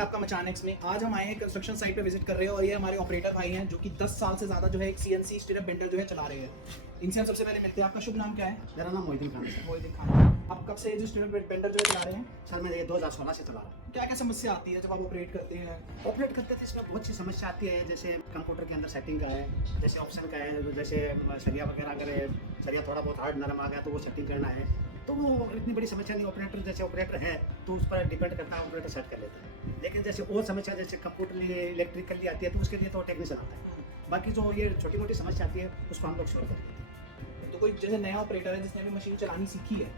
आपका मैकेनिक्स में आज हम आए हैं कंस्ट्रक्शन साइट पे विजिट कर रहे हैं और ये हमारे ऑपरेटर भाई हैं जो कि 10 साल से ज़्यादा जो है एक सीएनसी स्टीरअप बेंडर जो है चला रहे हैं। इनसे हम सबसे पहले मिलते हैं। आपका शुभ नाम क्या है? मेरा नाम मोहिद्दीन खान है। मोहिद्दीन खान। आप कब से जो स्टीरअप बेंडर जो है चला रहे हैं? सर मैं ये 2016 से चला रहा हूँ। क्या क्या समस्या आती है जब आप ऑपरेट करते हैं? ऑपरेट करते थे इसमें बहुत सी समस्या आती है, जैसे कंप्यूटर के अंदर सेटिंग का है, जैसे ऑप्शन का है, जैसे सरिया वगैरह अगर सरिया थोड़ा बहुत हार्ड नरम आ गया तो वो सेटिंग करना है, तो वो इतनी बड़ी समस्या नहीं। ऑपरेटर जैसे ऑपरेटर है तो उस पर डिपेंड करता है, ऑपरेटर सेट कर लेता है। लेकिन जैसे और समस्या जैसे कंप्यूटर इलेक्ट्रिकली आती है तो उसके लिए तो टेक्नीशियन आता है। बाकी जो ये छोटी मोटी समस्या आती है उसको हम लोग सॉल्व कर लेते हैं। तो कोई जैसे नया ऑपरेटर है जिसने अभी मशीन चलानी सीखी है,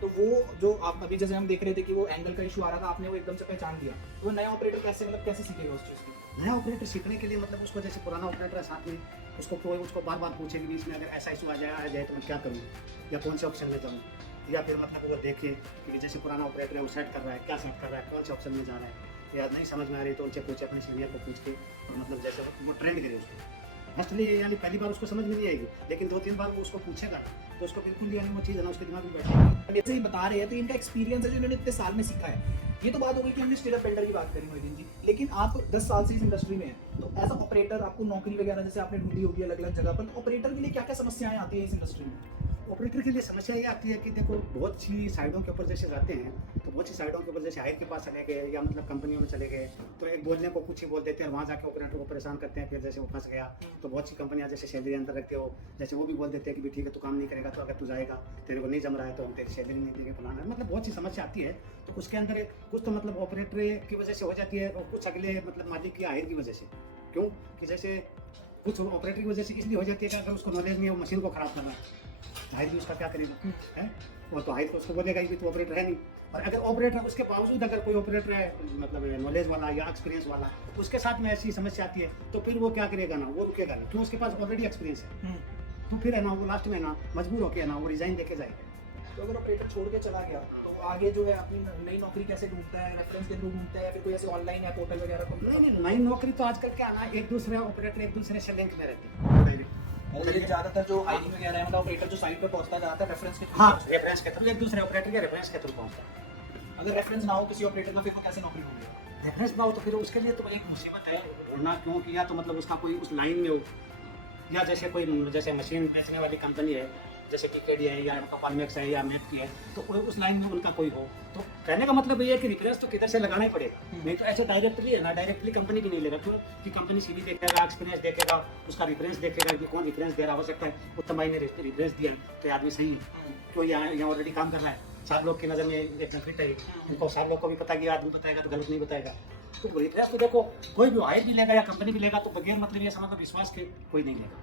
तो वो जो आप अभी जैसे हम देख रहे थे कि वो एंगल का इशू आ रहा था, आपने वो एकदम से पहचान दिया, तो वो नया ऑपरेटर कैसे सीखेगा उस चीज़ को? नया ऑपरेटर सीखने के लिए मतलब उसको जैसे पुराना ऑपरेटर है साथ में, उसको बार बार पूछे कि बीच में अगर ऐसा इशू आ जाए तो मैं क्या करूँ या कौन से ऑप्शन में जाऊँ, या फिर मतलब वो देखे कि जैसे पुराना ऑपरेटर है वो सेट कर रहा है, क्या सेट कर रहा है, कौन से ऑप्शन में जाना है, या नहीं समझ में आ रही तो उनसे पूछे, अपने सीनियर को पूछ के, और मतलब जैसे वो ट्रेंड करे उसको। फर्स्टली यानी पहली बार उसको समझ में नहीं आएगी, लेकिन 2-3 बार वो उसको पूछेगा तो उसको बिल्कुल यानी वो चीज़ है ना उसके दिमाग में बैठेगी। जैसे ही बता रहे हैं तो इनका एक्सपीरियंस है जो इन्होंने इतने साल में सीखा है। ये तो बात हो गई कि हमने स्टीरअप बेंडर की बात करी मोहिद्दीन जी, लेकिन आप 10 साल से इस इंडस्ट्री में हैं, तो एज अ ऑपरेटर आपको नौकरी वगैरह जैसे आपने ढूंढी होगी अलग अलग जगह पर, तो ऑपरेटर के लिए क्या क्या समस्याएं आती है इस इंडस्ट्री में? ऑपरेटर के लिए समस्या ये आती है कि देखो बहुत सी साइडों के ऊपर जैसे जाते हैं तो बहुत सी साइडों के ऊपर जैसे हायर के पास चले गए या मतलब कंपनियों में चले गए तो एक बोलने को कुछ ही बोल देते हैं, वहाँ जाके ऑपरेटर को परेशान करते हैं, फिर जैसे वो फंस गया तो बहुत सी कंपनियाँ जैसे सैलरी अंदर रखते हो, जैसे वो भी बोल देते हैं कि भी ठीक है तू काम नहीं करेगा तो अगर तू जाएगा तेरे को नहीं जम रहा है तो हम तेरी सैलरी नहीं देंगे फलाना, मतलब बहुत सी समस्या आती है। तो उसके अंदर कुछ तो मतलब ऑपरेटर की वजह से हो जाती है और कुछ अगले मतलब मालिक की हायर की वजह से। क्यों कि जैसे कुछ ऑपरेटर की वजह से इसलिए हो जाती है कि अगर उसको नॉलेज नहीं है वो मशीन को खराब कर रहा है, हाइट भी उसका क्या करेगा है, वो तो हाइट को उसको बोलेगा कि तो ऑपरेटर है नहीं। और अगर ऑपरेटर उसके बावजूद अगर कोई ऑपरेटर है मतलब नॉलेज वाला या एक्सपीरियंस वाला, उसके साथ में ऐसी समस्या आती है तो फिर वो क्या करेगा ना, वो रुकेगा नहीं, क्यों उसके पास ऑलरेडी एक्सपीरियंस है। तो फिर है ना वो लास्ट में ना मजबूर होकर ना वो रिजाइन देके जाएगा। तो अगर ऑपरेटर छोड़ के चला गया तो आगे जो है अपनी नई नौकरी कैसे ढूंढता है? रेफरेंस के थ्रू ढूंढता है या फिर कोई ऐसे ऑनलाइन या पोर्टल वगैरह पर? नहीं, नई नौकरी तो आजकल क्या ना एक दूसरे ऑपरेटर एक दूसरे से लिंक में रहते हैं। ज्यादातर जो हायरिंग वगैरह है मतलब ऑपरेटर जो साइट पे पहुंचता जाता है रेफरेंस के थ्रू। हाँ, रेफरेंस के थ्रू एक दूसरे ऑपरेटर के रेफरेंस के थ्रू पहुंचता है। अगर रेफरेंस ना हो किसी ऑपरेटर का, फिर वो कैसे नौकरी ढूंढेगा? रेफरेंस ना हो तो फिर उसके लिए तो एक मुसीबत है ढूंढना, क्योंकि या तो मतलब उसका कोई उस लाइन में हो, या जैसे कोई जैसे मशीन बेचने वाली कंपनी है जैसे कि केडी है या पालमेक्स है या मैप की है, तो उस लाइन में उनका कोई हो। तो कहने का मतलब ये है कि रिफरेंस तो किधर से लगाना ही पड़ेगा, नहीं तो ऐसे डायरेक्टली है ना, डायरेक्टली कंपनी भी नहीं लेगा। क्यों कि कंपनी सीवी देखेगा, एक्सपीरियंस देखेगा, उसका रिफरेंस देखेगा कि कौन रिफरेंस दे रहा हो सकता है उत्तम भाई ने रिफरेंस दिया तो आदमी सही है, क्यों यहाँ ऑलरेडी काम कर रहा है, 4 लोग की नज़र में एक फिट है, उनको 4 लोग को भी पता कि आदमी बताएगा तो गलत नहीं बताएगा। तो रिफरेंस तो देखो कोई भी हायर भी लेगा या कंपनी भी लेगा तो बगैर मतलब ये समझ लो विश्वास के कोई नहीं लेगा।